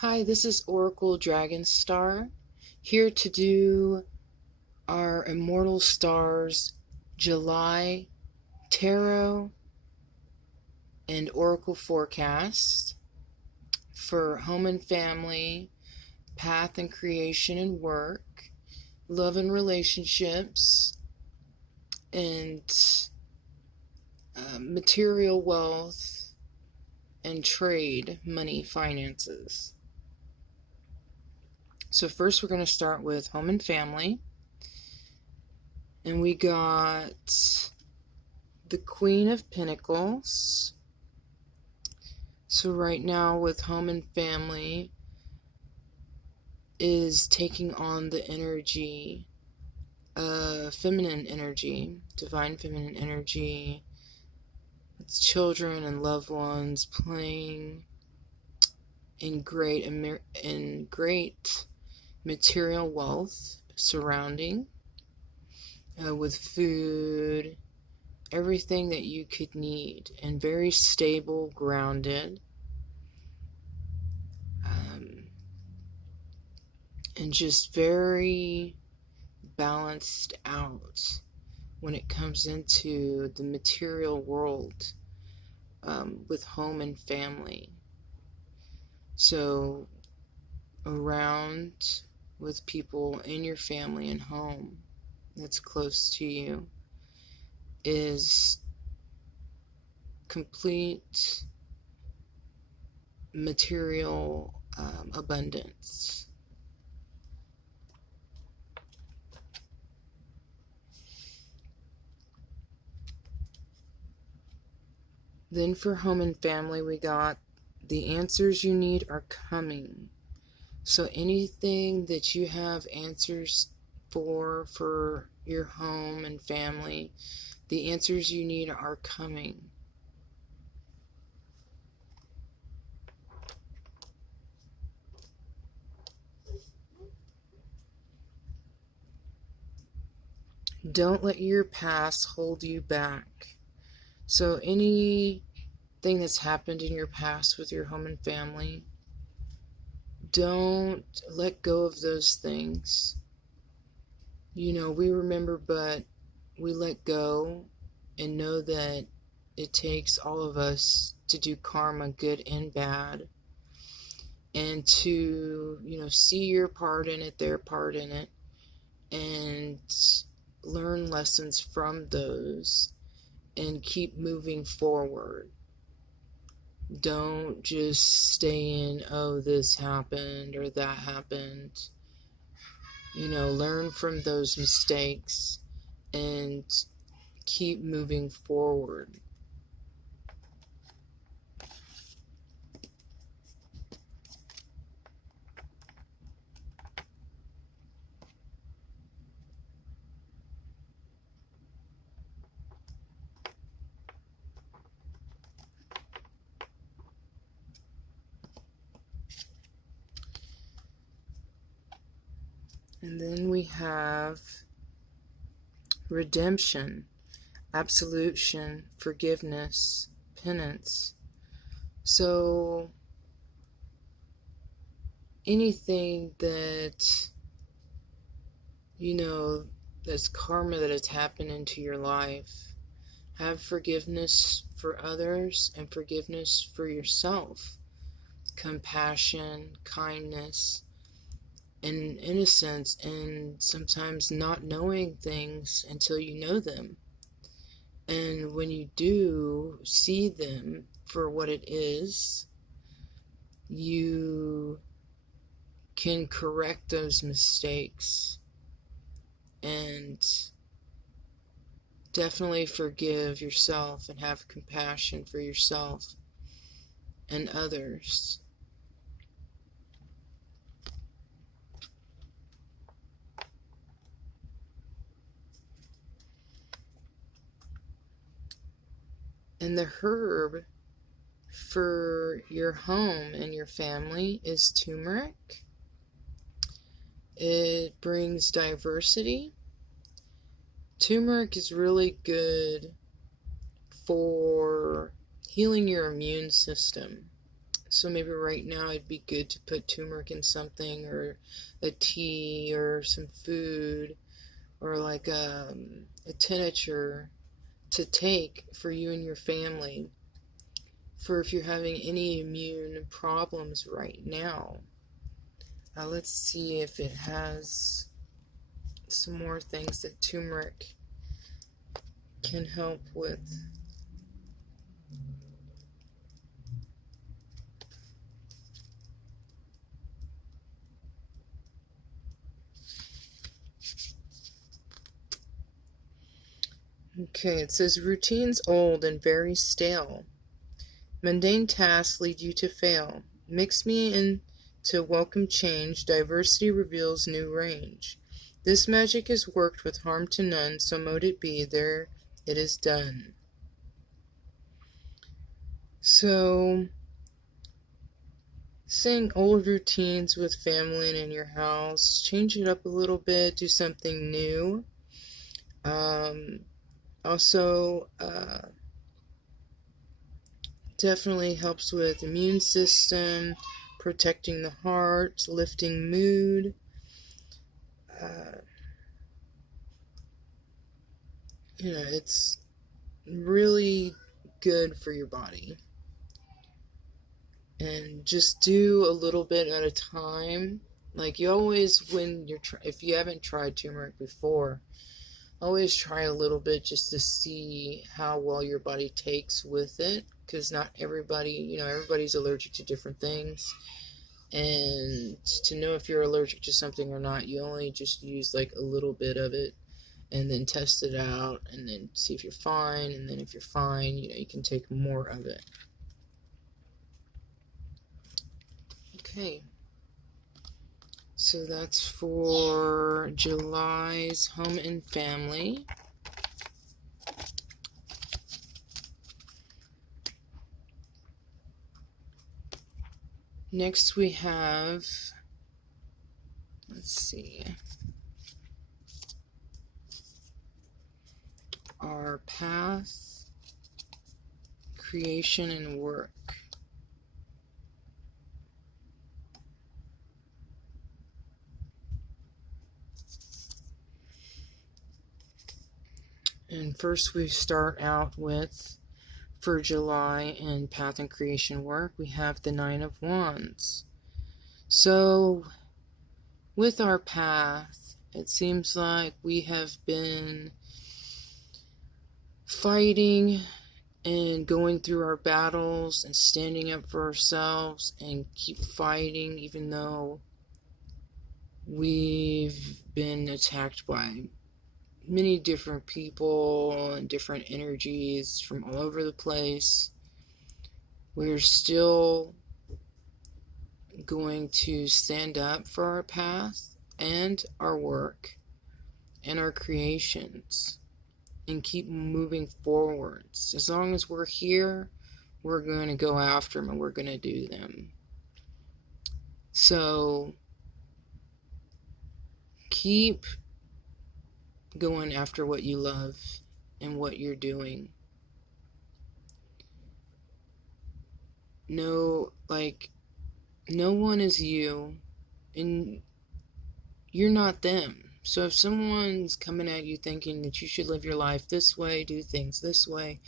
Hi, this is Oracle Dragonstar, here to do our Immortal Stars July Tarot and Oracle forecast for home and family, path and creation and work, love and relationships, and material wealth and trade, money, finances. So first we're going to start with home and family. And we got the Queen of Pentacles. So right now with home and family is taking on the energy, feminine energy, divine feminine energy. It's children and loved ones playing in great material wealth surrounding, with food, everything that you could need, and very stable, grounded, and just very balanced out when it comes into the material world, with home and family. So around with people in your family and home that's close to you is complete material abundance. Then for home and family, we got the answers you need are coming. So anything that you have answers for your home and family, the answers you need are coming. Don't let your past hold you back. So anything that's happened in your past with your home and family, don't let go of those things. We remember, but we let go and know that it takes all of us to do karma, good and bad, and to, see your part in it, their part in it, and learn lessons from those and keep moving forward. Don't just stay in, oh, this happened or that happened. Learn from those mistakes and keep moving forward. And then we have redemption, absolution, forgiveness, penance. So anything that, that's karma that has happened into your life, have forgiveness for others and forgiveness for yourself. Compassion, kindness, and innocence, and sometimes not knowing things until you know them. And when you do see them for what it is, you can correct those mistakes and definitely forgive yourself and have compassion for yourself and others. And the herb for your home and your family is turmeric. It brings diversity. Turmeric is really good for healing your immune system. So maybe right now it'd be good to put turmeric in something, or a tea, or some food, or like a tincture to take for you and your family, for if you're having any immune problems right now. Let's see if it has some more things that turmeric can help with. Okay, it says routines old and very stale. Mundane tasks lead you to fail. Mix me into welcome change. Diversity reveals new range. This magic is worked with harm to none, so mote it be. There it is done. So, saying old routines with family and in your house, change it up a little bit, do something new. Also, definitely helps with immune system, protecting the heart, lifting mood. It's really good for your body. And just do a little bit at a time. Like you always, if you haven't tried turmeric before, always try a little bit just to see how well your body takes with it. Because not everybody, everybody's allergic to different things. And to know if you're allergic to something or not, you only just use like a little bit of it and then test it out and then see if you're fine. And then if you're fine, you can take more of it. Okay. So that's for July's home and family. Next we have, let's see, our path, creation, and work. And first we start out with, for July and path and creation work, we have the Nine of Wands. So with our path, it seems like we have been fighting and going through our battles and standing up for ourselves and keep fighting, even though we've been attacked by many different people and different energies from all over the place. We're still going to stand up for our path and our work and our creations and keep moving forwards. As long as we're here, we're going to go after them and we're going to do them. So keep going after what you love and what you're doing. No one is you, and you're not them. So if someone's coming at you thinking that you should live your life this way, do things this way,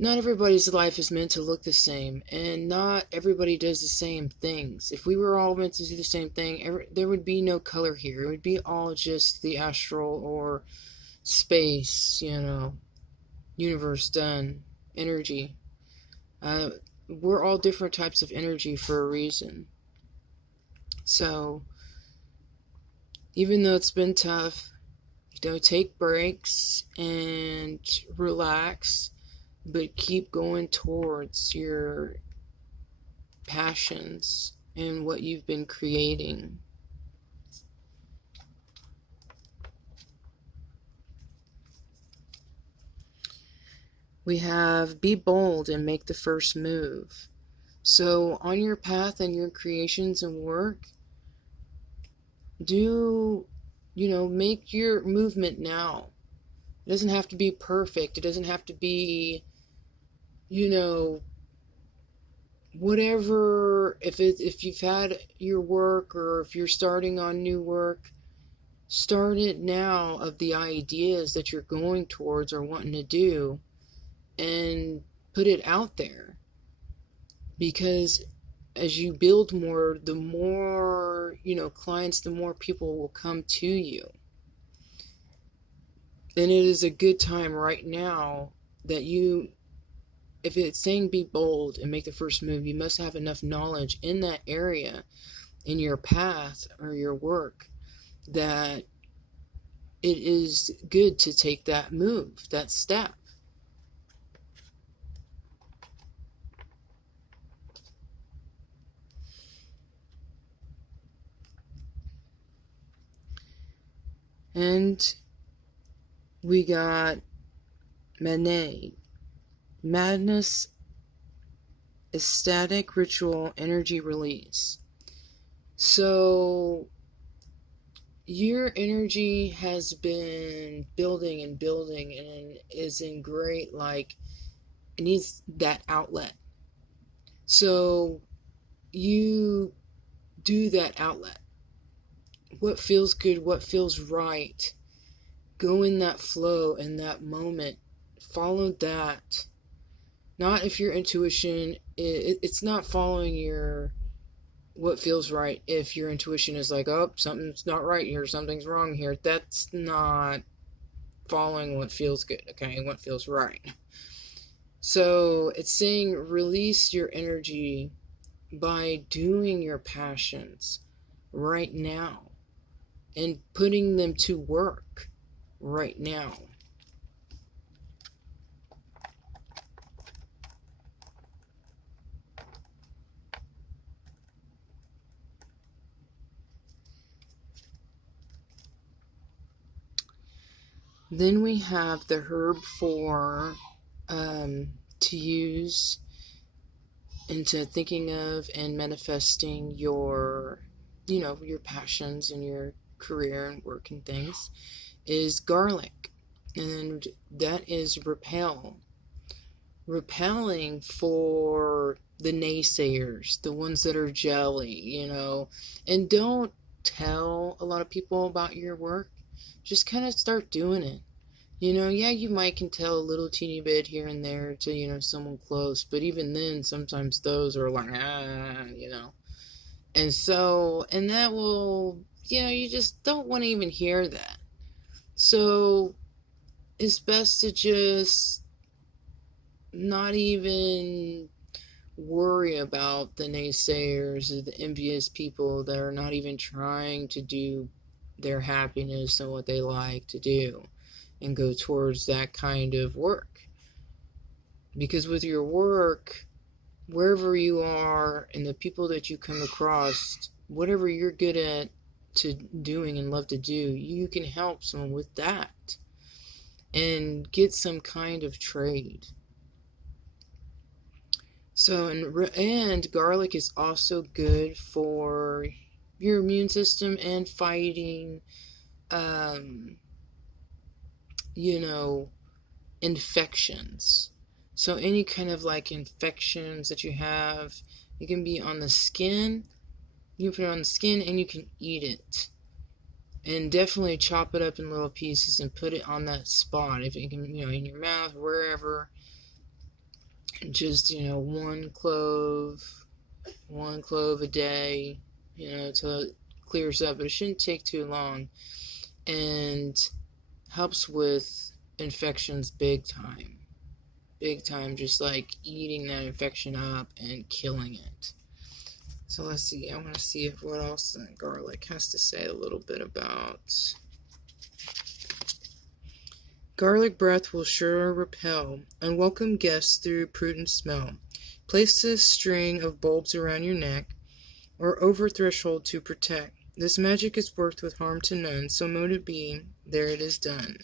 not everybody's life is meant to look the same, and not everybody does the same things. If we were all meant to do the same thing, there would be no color here. It would be all just the astral or space, universe done, energy. We're all different types of energy for a reason. So, even though it's been tough, take breaks and relax, but keep going towards your passions and what you've been creating. We have be bold and make the first move. So on your path and your creations and work, make your movement now. It doesn't have to be perfect. It doesn't have to be, whatever, if you've had your work, or if you're starting on new work, start it now of the ideas that you're going towards or wanting to do, and put it out there. Because as you build more, the more, clients, the more people will come to you. And it is a good time right now that if it's saying be bold and make the first move, you must have enough knowledge in that area, in your path or your work, that it is good to take that move, that step. And we got Manet. Madness, ecstatic ritual, energy release. So your energy has been building and building and is in great, it needs that outlet. So you do that outlet. What feels good, what feels right. Go in that flow, in that moment. Follow that. Not if your intuition, it's not following what feels right. If your intuition is like, oh, something's not right here, something's wrong here, that's not following what feels good, okay, what feels right. So it's saying release your energy by doing your passions right now and putting them to work right now. Then we have the herb for to use into thinking of and manifesting your passions and your career and work and things, is garlic. And that is repelling for the naysayers, the ones that are jelly, and don't tell a lot of people about your work. Just kind of start doing it. Yeah, you might can tell a little teeny bit here and there to, someone close, but even then, sometimes those are like, And so, and that will, you just don't want to even hear that. So, it's best to just not even worry about the naysayers or the envious people that are not even trying to do their happiness and what they like to do and go towards that kind of work. Because with your work, wherever you are and the people that you come across, whatever you're good at to doing and love to do, you can help someone with that and get some kind of trade. So, and garlic is also good for your immune system and fighting, infections. So any kind of infections that you have, it can be on the skin. You can put it on the skin and you can eat it. And definitely chop it up in little pieces and put it on that spot. If you can, in your mouth, wherever. Just, one clove a day, till it clears up. But it shouldn't take too long. And helps with infections big time. Big time, just eating that infection up and killing it. So let's see, I want to see what else garlic has to say a little bit about. Garlic breath will sure repel unwelcome guests through prudent smell. Place a string of bulbs around your neck or over threshold to protect. This magic is worked with harm to none, so mote it be, there it is done.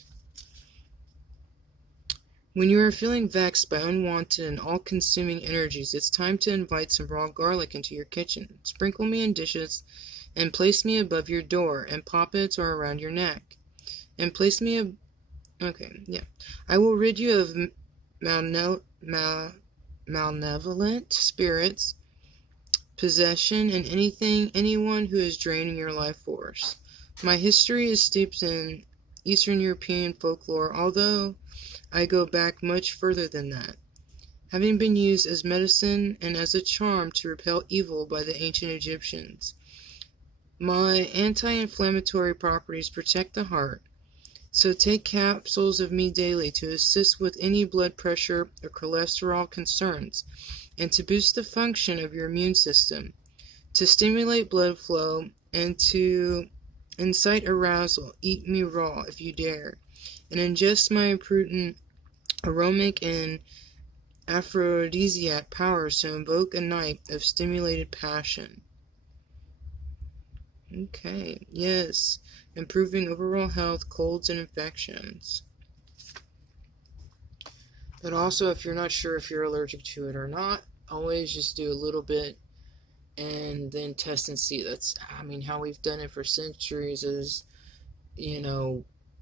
When you are feeling vexed by unwanted and all-consuming energies, it's time to invite some raw garlic into your kitchen. Sprinkle me in dishes and place me above your door, and poppets or around your neck. And place me I will rid you of malevolent spirits, possession, and anyone who is draining your life force. My history is steeped in Eastern European folklore, although I go back much further than that, having been used as medicine and as a charm to repel evil by the ancient Egyptians. My anti-inflammatory properties protect the heart, so take capsules of me daily to assist with any blood pressure or cholesterol concerns, and to boost the function of your immune system, to stimulate blood flow, and to incite arousal. Eat me raw if you dare, and ingest my prudent aromatic and aphrodisiac powers to invoke a night of stimulated passion. Okay, yes, improving overall health, colds, and infections. But also, if you're not sure if you're allergic to it or not, always just do a little bit and then test and see. That's, how we've done it for centuries as,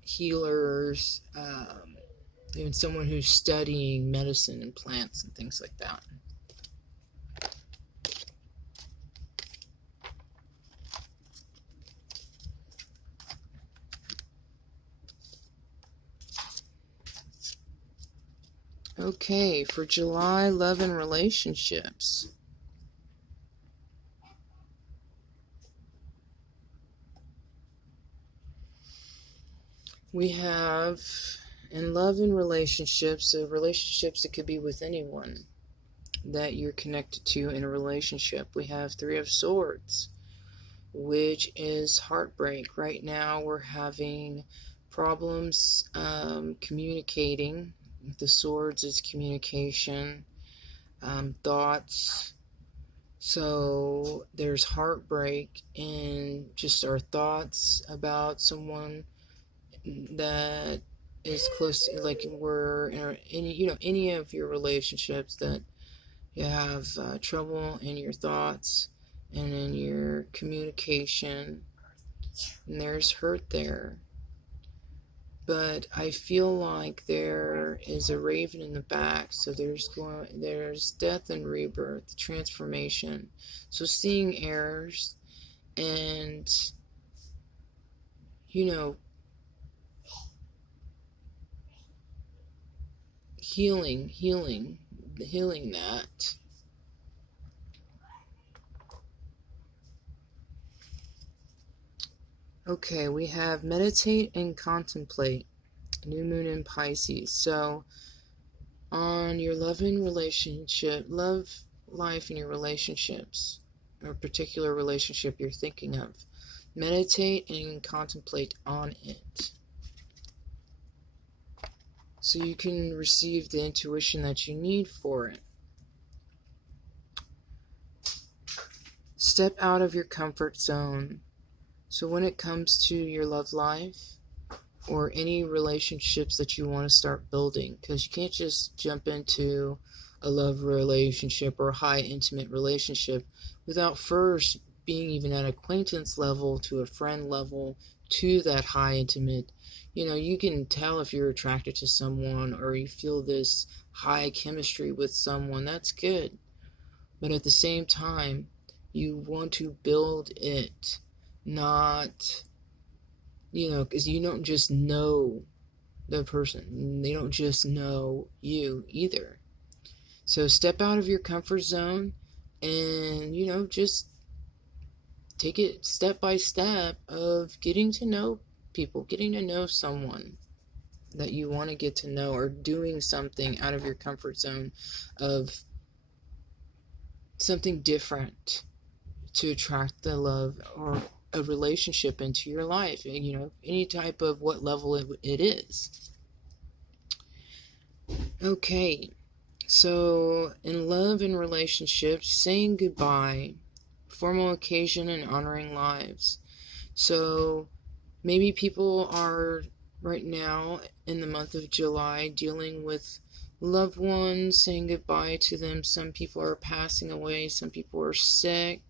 healers, even someone who's studying medicine and plants and things like that. Okay, for July, love and relationships. We have, in love and relationships, so relationships, it could be with anyone that you're connected to in a relationship. We have Three of Swords, which is heartbreak. Right now we're having problems communicating. The Swords is communication, thoughts. So there's heartbreak in just our thoughts about someone that is close to, like we're in any of your relationships that you have trouble in your thoughts and in your communication, and there's hurt there. But I feel like there is a raven in the back, so there's death and rebirth, transformation. So seeing errors and healing that. Okay, we have meditate and contemplate, new moon in Pisces. So on your love life and your relationships, or a particular relationship you're thinking of, meditate and contemplate on it, so you can receive the intuition that you need for it. Step out of your comfort zone. So when it comes to your love life or any relationships that you want to start building, because you can't just jump into a love relationship or a high intimate relationship without first being even at acquaintance level to a friend level to that high intimate. You can tell if you're attracted to someone or you feel this high chemistry with someone. That's good. But at the same time, you want to build it. Not, because you don't just know the person. They don't just know you either. So step out of your comfort zone and, just take it step by step of getting to know people, getting to know someone that you want to get to know, or doing something out of your comfort zone of something different to attract the love or a relationship into your life, any type of what level it is. Okay, so in love and relationships, saying goodbye, formal occasion, and honoring lives. So maybe people are right now in the month of July dealing with loved ones, saying goodbye to them. Some people are passing away, some people are sick,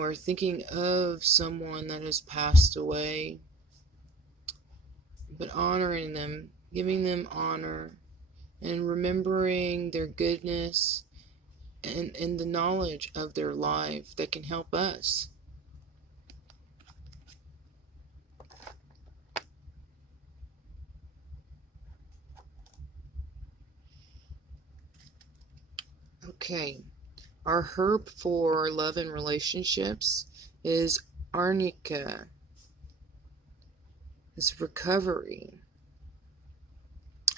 are thinking of someone that has passed away, but honoring them, giving them honor, and remembering their goodness and the knowledge of their life that can help us. Okay, our herb for love and relationships is arnica. It's recovery.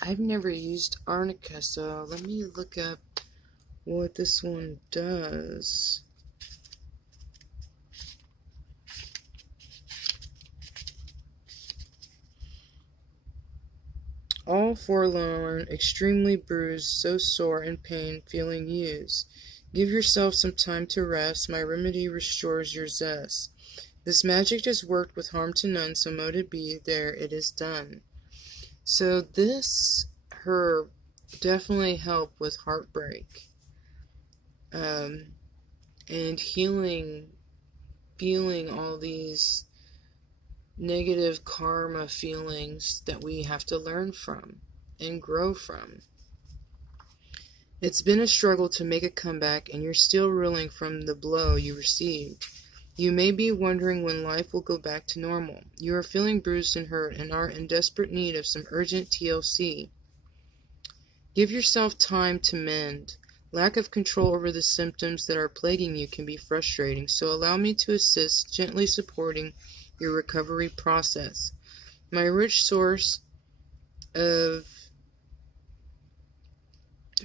I've never used arnica, so let me look up what this one does. All forlorn, extremely bruised, so sore in pain, feeling used. Give yourself some time to rest, my remedy restores your zest. This magic just worked with harm to none, so mote it be, there it is done. So this herb definitely helped with heartbreak, and healing all these negative karma feelings that we have to learn from and grow from. It's been a struggle to make a comeback, and you're still reeling from the blow you received. You may be wondering when life will go back to normal. You are feeling bruised and hurt and are in desperate need of some urgent TLC. Give yourself time to mend. Lack of control over the symptoms that are plaguing you can be frustrating, so allow me to assist, gently supporting your recovery process. My rich source of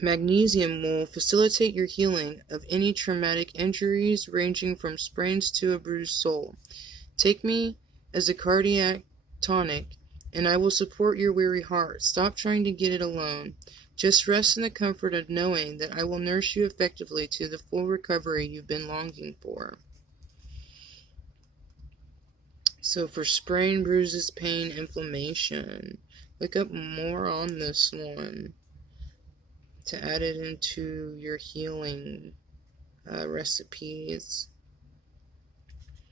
magnesium will facilitate your healing of any traumatic injuries ranging from sprains to a bruised soul. Take me as a cardiac tonic, and I will support your weary heart. Stop trying to get it alone. Just rest in the comfort of knowing that I will nurse you effectively to the full recovery you've been longing for. So for sprain, bruises, pain, inflammation, look up more on this one to add it into your healing recipes.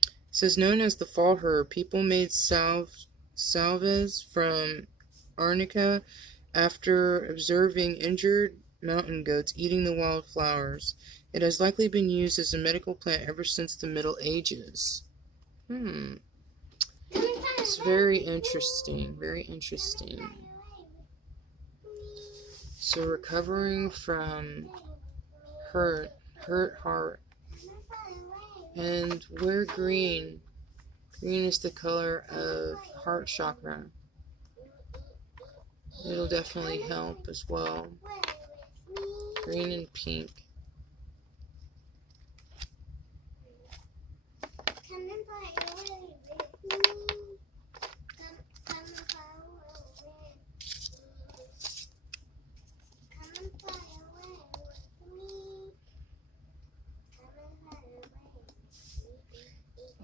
It says, known as the fall herb, people made salves from arnica after observing injured mountain goats eating the wild flowers. It has likely been used as a medical plant ever since the Middle Ages. It's very interesting, very interesting. So recovering from hurt heart, and wear green. Green is the color of heart chakra. It'll definitely help as well. Green and pink.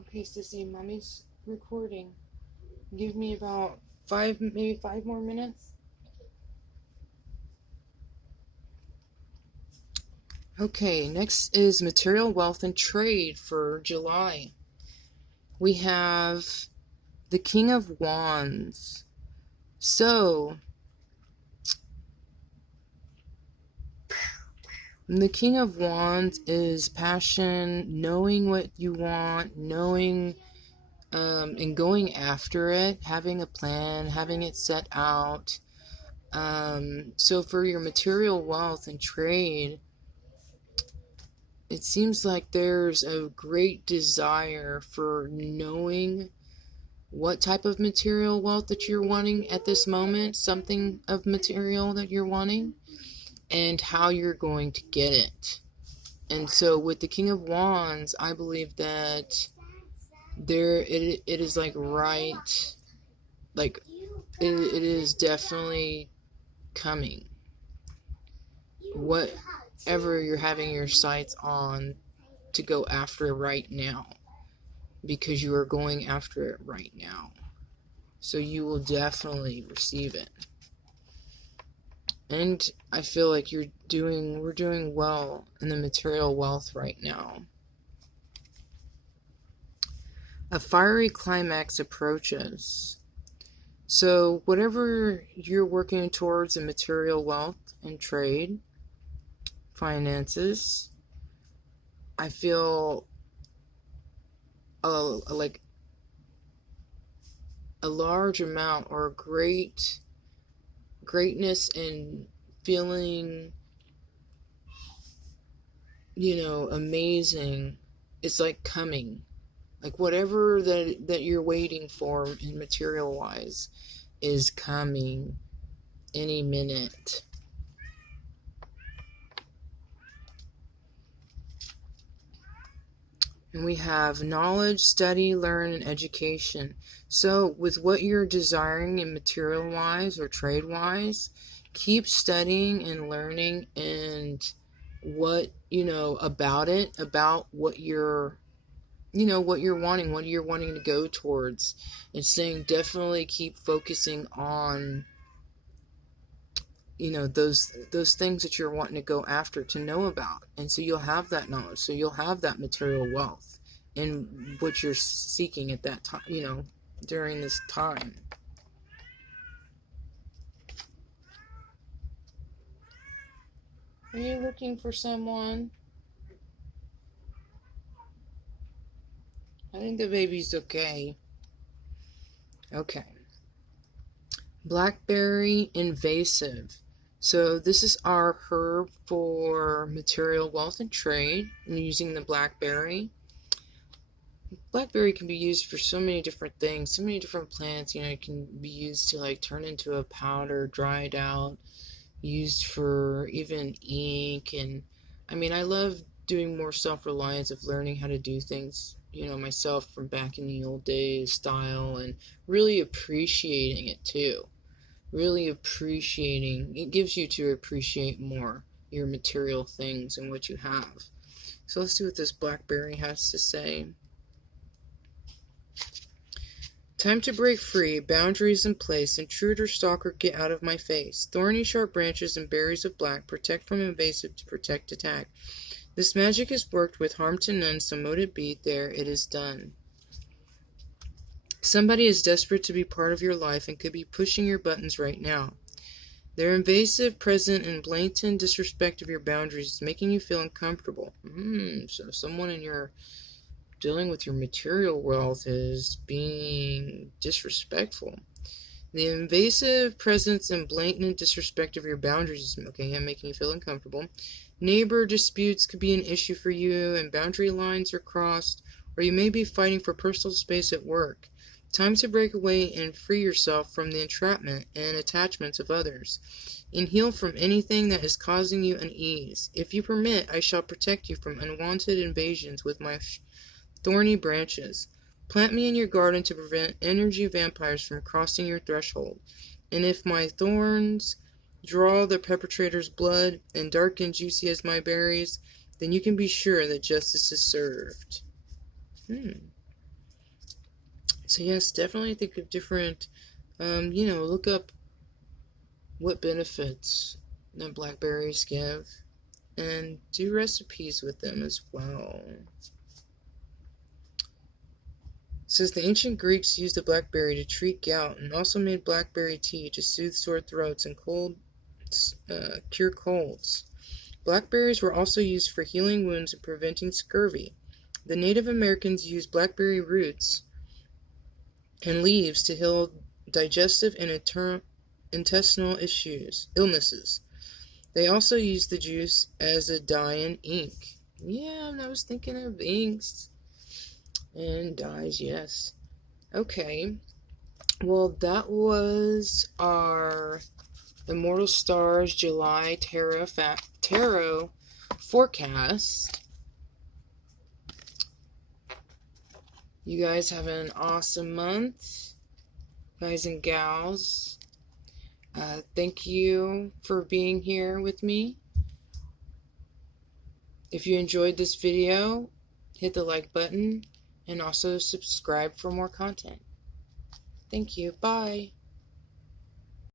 Okay, Sissy, Mommy's recording. Give me about maybe five more minutes. Okay, next is material wealth and trade for July. We have the King of Wands. So, the King of Wands is passion, knowing what you want, knowing and going after it, having a plan, having it set out. So for your material wealth and trade, it seems like there's a great desire for knowing what type of material wealth that you're wanting at this moment, something of material that you're wanting, and how you're going to get it. And so with the King of Wands, I believe that it is like right, like it is definitely coming. Whatever you're having your sights on to go after right now, because you are going after it right now. So you will definitely receive it. And I feel like we're doing well in the material wealth right now. A fiery climax approaches. So whatever you're working towards in material wealth and trade, finances, I feel like a large amount or greatness and feeling, amazing. It's like coming. Like whatever that you're waiting for in material wise is coming any minute. And we have knowledge, study, learn, and education. So with what you're desiring in material wise or trade wise, keep studying and learning and what, about it, about what you're wanting, what you're wanting to go towards. And saying definitely keep focusing on those things that you're wanting to go after to know about. And so you'll have that knowledge, so you'll have that material wealth in what you're seeking at that time, during this time. Are you looking for someone? I think the baby's okay. Okay. Blackberry invasive. So this is our herb for material wealth and trade, and using the blackberry. Blackberry can be used for so many different things, so many different plants. It can be used to like turn into a powder, dried out, used for even ink. And I love doing more self-reliance of learning how to do things, myself from back in the old days style, and really appreciating it too. Really appreciating, it gives you to appreciate more your material things and what you have. So let's see what this blackberry has to say. Time to break free, boundaries in place, intruder, stalker, get out of my face. Thorny, sharp branches and berries of black, protect from invasive to protect attack. This magic is worked with harm to none, so mote it be, there it is done. Somebody is desperate to be part of your life and could be pushing your buttons right now. Their invasive, present, and blatant disrespect of your boundaries is making you feel uncomfortable. So someone in your dealing with your material wealth is being disrespectful. The invasive presence and blatant disrespect of your boundaries is making you feel uncomfortable. Neighbor disputes could be an issue for you, and boundary lines are crossed, or you may be fighting for personal space at work. Time to break away and free yourself from the entrapment and attachments of others, and heal from anything that is causing you unease. If you permit, I shall protect you from unwanted invasions with my thorny branches. Plant me in your garden to prevent energy vampires from crossing your threshold. And if my thorns draw the perpetrator's blood and dark and juicy as my berries, then you can be sure that justice is served. So yes, definitely think of different, look up what benefits that blackberries give, and do recipes with them as well. It says the ancient Greeks used the blackberry to treat gout and also made blackberry tea to soothe sore throats and cure colds. Blackberries were also used for healing wounds and preventing scurvy. The Native Americans used blackberry roots and leaves to heal digestive and intestinal illnesses. They also used the juice as a dye in ink. Yeah, I was thinking of inks and dyes, yes. Okay, well, that was our Immortal Stars July tarot forecast. You guys have an awesome month, guys and gals. Thank you for being here with me. If you enjoyed this video, hit the like button and also subscribe for more content. Thank you. Bye.